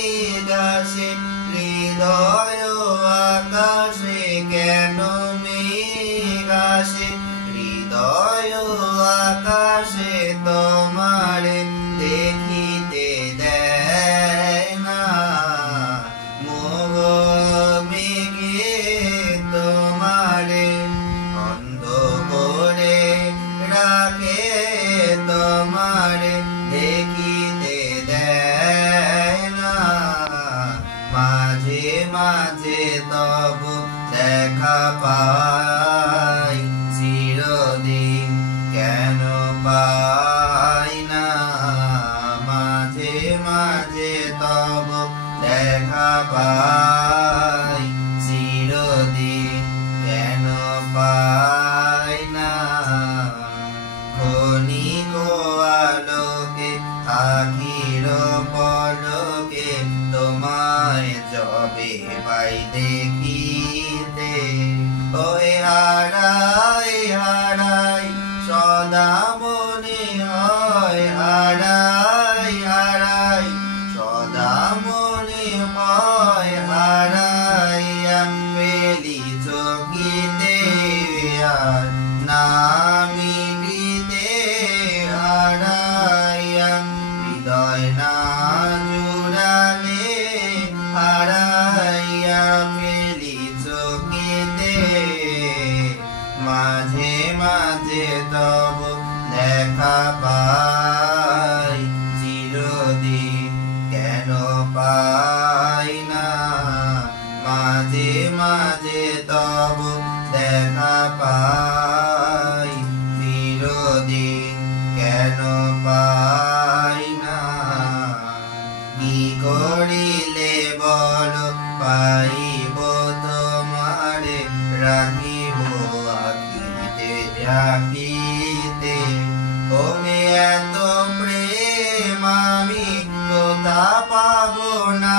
গাছে হৃদয় আকাশে কেন মেঘ আসে হৃদয় আকাশে তোমারে দেখিতে দেয় না মোহ মেঘে তোমারে অন্ধ করে রাখে তোমারে দেখিতে দেয় না মাঝে মাঝে তবু দেখা পাই চিরদিন কেন পাই না মাঝে মাঝে তবু দেখা পাই চিরদিন কেন পাই না ক্ষণিক আলোকে আখির পলকে তোমায় যবে পাই দেখিতে ওই হারাই হারাই সদা মনে হয় হারাই হারাই সদা মনে হয় হারাইয়া পেলি চকিতে আর না মিলিতে হারাইয়া হৃদয় না জুড়ালে হারাইয়া পেলি চকিতে মাঝে মাঝে তব দেখা পাই চিরদিন কেন পাই না মাঝে মাঝে তব দেখা পাই চিরদিন কেন পাই না কি করিলে বল পাইব তোমারে রাখিব আখিতে রাখিতে ওমে এত প্রেম আমি কোথা পাব না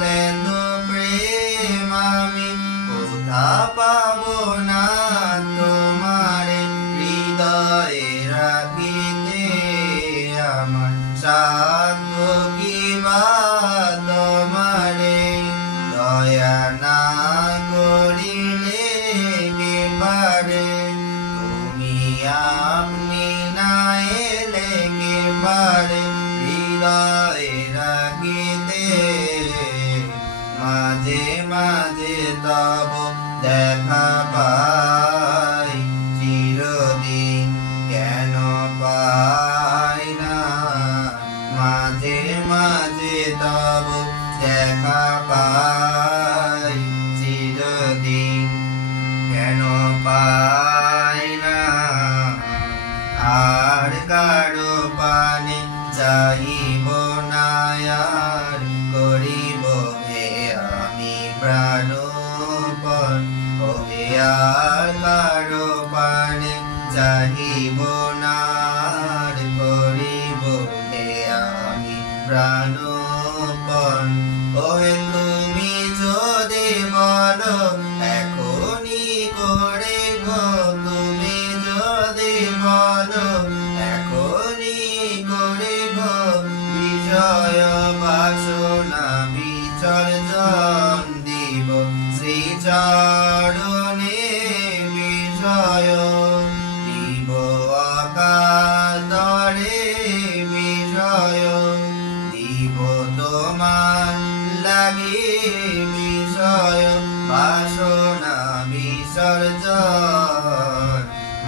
তেত প্রেম আমি কোথা পাব না তোমারে হৃদয়ে রাখিতে আমার সাধ্য কিবা তোমারে দয়া না করিলে কে পারে তুমি আপনি না এলে কে পারে হৃদয়ে রাখিতে মাঝে মাঝে তব দেখা পাই চিরদিন কেন পাই না মাঝে মাঝে তব দেখা পাই চিরদিন কেন পাই না আর কারো পানে চাইব না আর করিব হে আমি প্রাণপণ ওহে আর কারো পানে চাইব না আর করিব হে আমি প্রাণপণ ওহে তুমি যদি বলো এখনই করিব তুমি যদি বলো এখনই করিব বিজয় বাসনা বিসর্জন দিব শ্রীচরণে বিজয় দিব অকাতরে বিজয় দিব তোমার লাগি বিষয় বাসনা বিসর্জন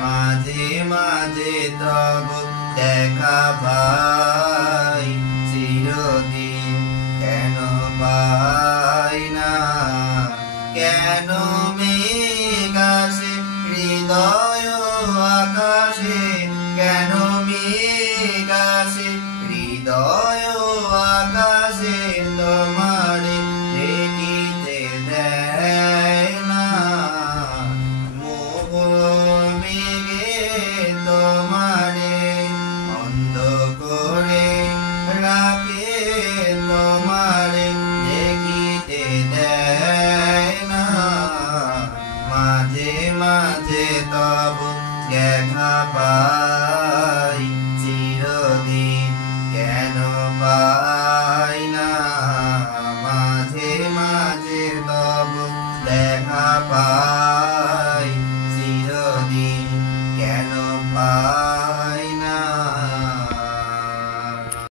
মাঝে মাঝে তব দেখা পাই চিরদিন কেন পাই না কেন